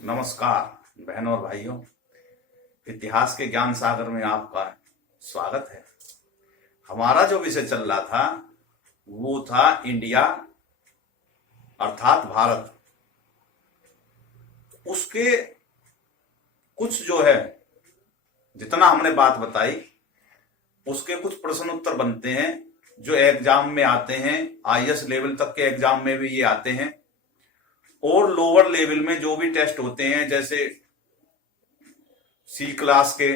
नमस्कार बहनों और भाइयों, इतिहास के ज्ञान सागर में आपका स्वागत है। हमारा जो विषय चल रहा था वो था इंडिया अर्थात भारत। उसके कुछ जो है जितना हमने बात बताई उसके कुछ प्रश्न उत्तर बनते हैं जो एग्जाम में आते हैं। आईएएस लेवल तक के एग्जाम में भी ये आते हैं और लोअर लेवल में जो भी टेस्ट होते हैं जैसे सी क्लास के,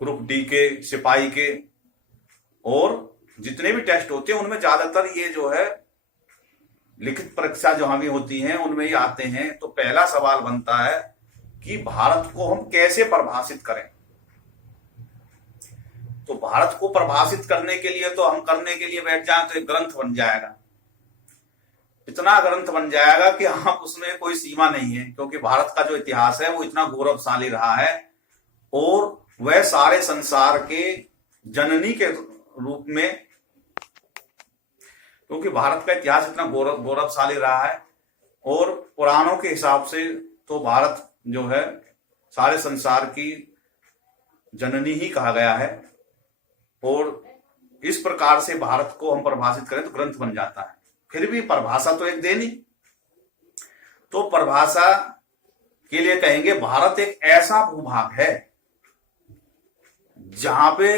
ग्रुप डी के, सिपाही के और जितने भी टेस्ट होते हैं उनमें ज्यादातर ये जो है लिखित परीक्षा जो हमें होती हैं उनमें ही आते हैं। तो पहला सवाल बनता है कि भारत को हम कैसे परिभाषित करें। तो भारत को परिभाषित करने के लिए तो हम करने के लिए बैठ जाए तो एक ग्रंथ बन जाएगा, इतना ग्रंथ बन जाएगा कि हम उसमें कोई सीमा नहीं है, क्योंकि भारत का जो इतिहास है वो इतना गौरवशाली रहा है और वह सारे संसार के जननी के रूप में, क्योंकि भारत का इतिहास इतना गौरवशाली रहा है और पुराणों के हिसाब से तो भारत जो है सारे संसार की जननी ही कहा गया है। और इस प्रकार से भारत को हम परिभाषित करें तो ग्रंथ बन जाता है। फिर भी परिभाषा तो एक देनी, तो परिभाषा के लिए कहेंगे भारत एक ऐसा भूभाग है जहां पे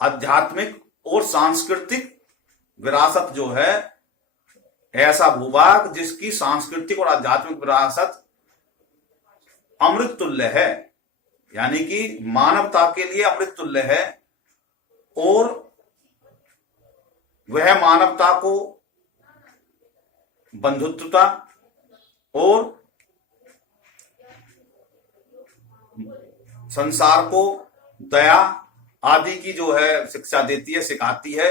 आध्यात्मिक और सांस्कृतिक विरासत जो है, ऐसा भूभाग जिसकी सांस्कृतिक और आध्यात्मिक विरासत अमृत तुल्य है, यानी कि मानवता के लिए अमृत तुल्य है और वह मानवता को बंधुत्वता और संसार को दया आदि की जो है शिक्षा देती है, सिखाती है।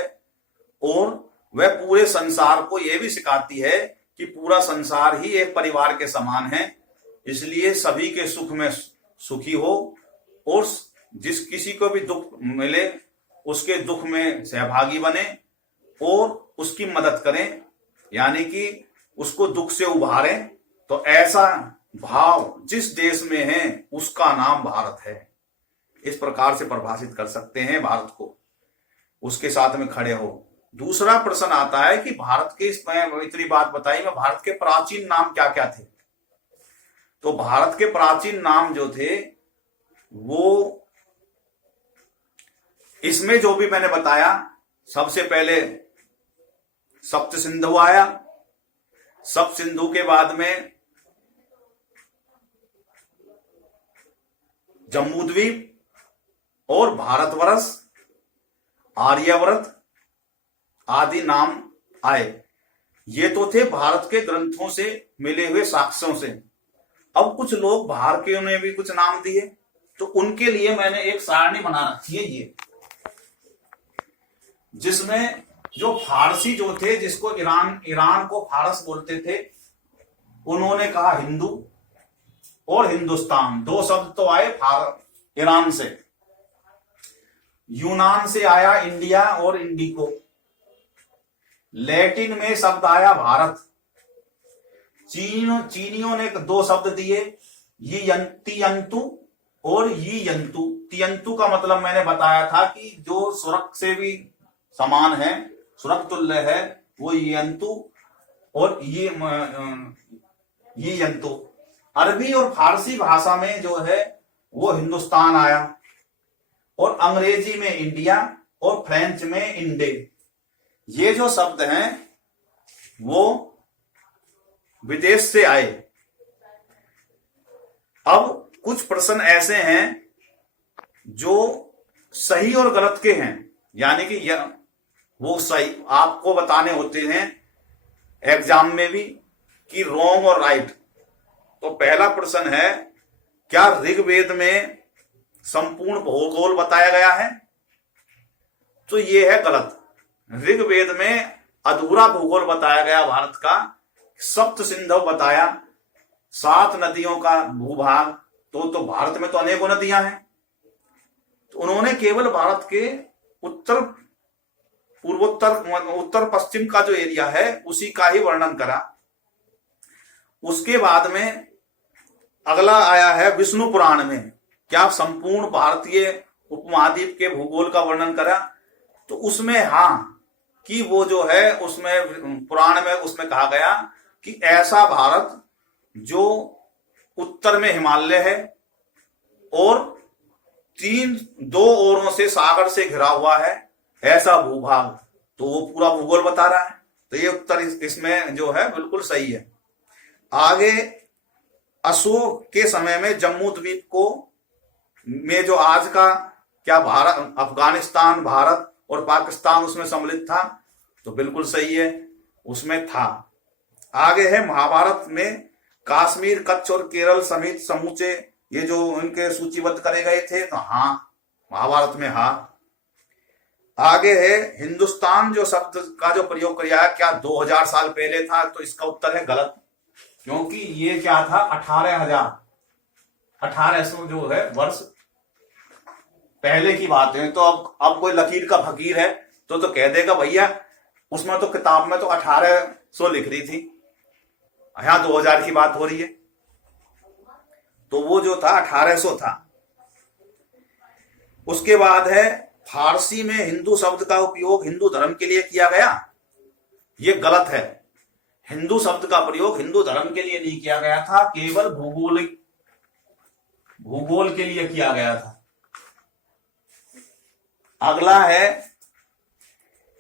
और वह पूरे संसार को यह भी सिखाती है कि पूरा संसार ही एक परिवार के समान है, इसलिए सभी के सुख में सुखी हो और जिस किसी को भी दुख मिले उसके दुख में सहभागी बने और उसकी मदद करें, यानी कि उसको दुख से उभारें। तो ऐसा भाव जिस देश में है उसका नाम भारत है। इस प्रकार से परिभाषित कर सकते हैं भारत को, उसके साथ में खड़े हो। दूसरा प्रश्न आता है कि भारत के, इसमें इतनी बात बताई, मैं भारत के प्राचीन नाम क्या क्या थे। तो भारत के प्राचीन नाम जो थे वो इसमें जो भी मैंने बताया, सबसे पहले सप्त सिंधु आया, सप्त सिंधु के बाद में जम्बूद्वीप और भारतवर्ष, आर्यावर्त आदि नाम आए। ये तो थे भारत के ग्रंथों से मिले हुए साक्ष्यों से। अब कुछ लोग बाहर के उन्हें भी कुछ नाम दिए, तो उनके लिए मैंने एक सारणी बना रखी है ये, जिसमें जो फारसी जो थे, जिसको ईरान को फारस बोलते थे, उन्होंने कहा हिंदू और हिंदुस्तान, दो शब्द तो आए ईरान से। यूनान से आया इंडिया और इंडिको। लैटिन में शब्द आया भारत। चीनियों ने दो शब्द दिए, तियंतु और यंतु। तियंतु का मतलब मैंने बताया था कि जो सुरख से भी समान है, सुरख तुल्य है, वो यंतु और ये यंतु। अरबी और फारसी भाषा में जो है वो हिंदुस्तान आया और अंग्रेजी में इंडिया और फ्रेंच में इंडे। ये जो शब्द हैं वो विदेश से आए। अब कुछ प्रश्न ऐसे हैं जो सही और गलत के हैं, यानी कि वो सही आपको बताने होते हैं एग्जाम में भी कि रॉन्ग और राइट। तो पहला प्रश्न है, क्या ऋग्वेद में संपूर्ण भूगोल बताया गया है? तो ये है गलत। ऋग्वेद में अधूरा भूगोल बताया गया भारत का। सप्त सिंधु बताया, 7 नदियों का भूभाग। तो भारत में तो अनेकों नदियां हैं, तो उन्होंने केवल भारत के उत्तर पश्चिम का जो एरिया है उसी का ही वर्णन करा। उसके बाद में अगला आया है विष्णु पुराण में, क्या संपूर्ण भारतीय उपमहाद्वीप के भूगोल का वर्णन करा। तो उसमें हाँ कि वो जो है उसमें पुराण में उसमें कहा गया कि ऐसा भारत जो उत्तर में हिमालय है और दो ओरों से सागर से घिरा हुआ है, ऐसा भूभाग। तो वो पूरा भूगोल बता रहा है। तो ये उत्तर इसमें जो है बिल्कुल सही है। आगे अशोक के समय में जम्मू द्वीप को में जो आज का क्या भारत, अफगानिस्तान, भारत और पाकिस्तान उसमें सम्मिलित था। तो बिल्कुल सही है, उसमें था। आगे है महाभारत में कश्मीर, कच्छ और केरल समेत समूचे ये जो उनके सूचीबद्ध करे गए थे। तो हाँ, महाभारत में हाँ। आगे है हिंदुस्तान जो शब्द का जो प्रयोग किया है, क्या 2000 साल पहले था। तो इसका उत्तर है गलत, क्योंकि ये क्या था 1800 जो है वर्ष पहले की बात है। तो अब कोई लकीर का फकीर है तो कह देगा भैया उसमें तो किताब में तो 1800 लिख रही थी, यहां 2000 की बात हो रही है। तो वो जो था 1800 था। उसके बाद है फारसी में हिंदू शब्द का उपयोग हिंदू धर्म के लिए किया गया। ये गलत है। हिंदू शब्द का प्रयोग हिंदू धर्म के लिए नहीं किया गया था, केवल भूगोल के लिए किया गया था। अगला है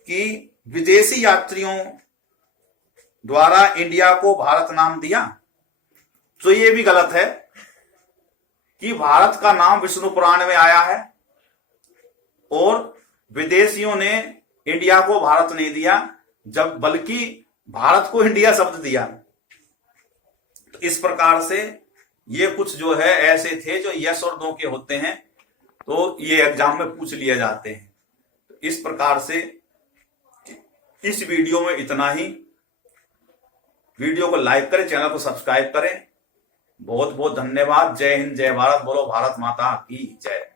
कि विदेशी यात्रियों द्वारा इंडिया को भारत नाम दिया। तो ये भी गलत है कि भारत का नाम विष्णु पुराण में आया है और विदेशियों ने इंडिया को भारत नहीं दिया, जब बल्कि भारत को इंडिया शब्द दिया। तो इस प्रकार से ये कुछ जो है ऐसे थे जो यस और नो के होते हैं, तो ये एग्जाम में पूछ लिए जाते हैं। तो इस प्रकार से इस वीडियो में इतना ही। वीडियो को लाइक करें, चैनल को सब्सक्राइब करें। बहुत बहुत धन्यवाद। जय हिंद, जय भारत। बोलो भारत माता की जय।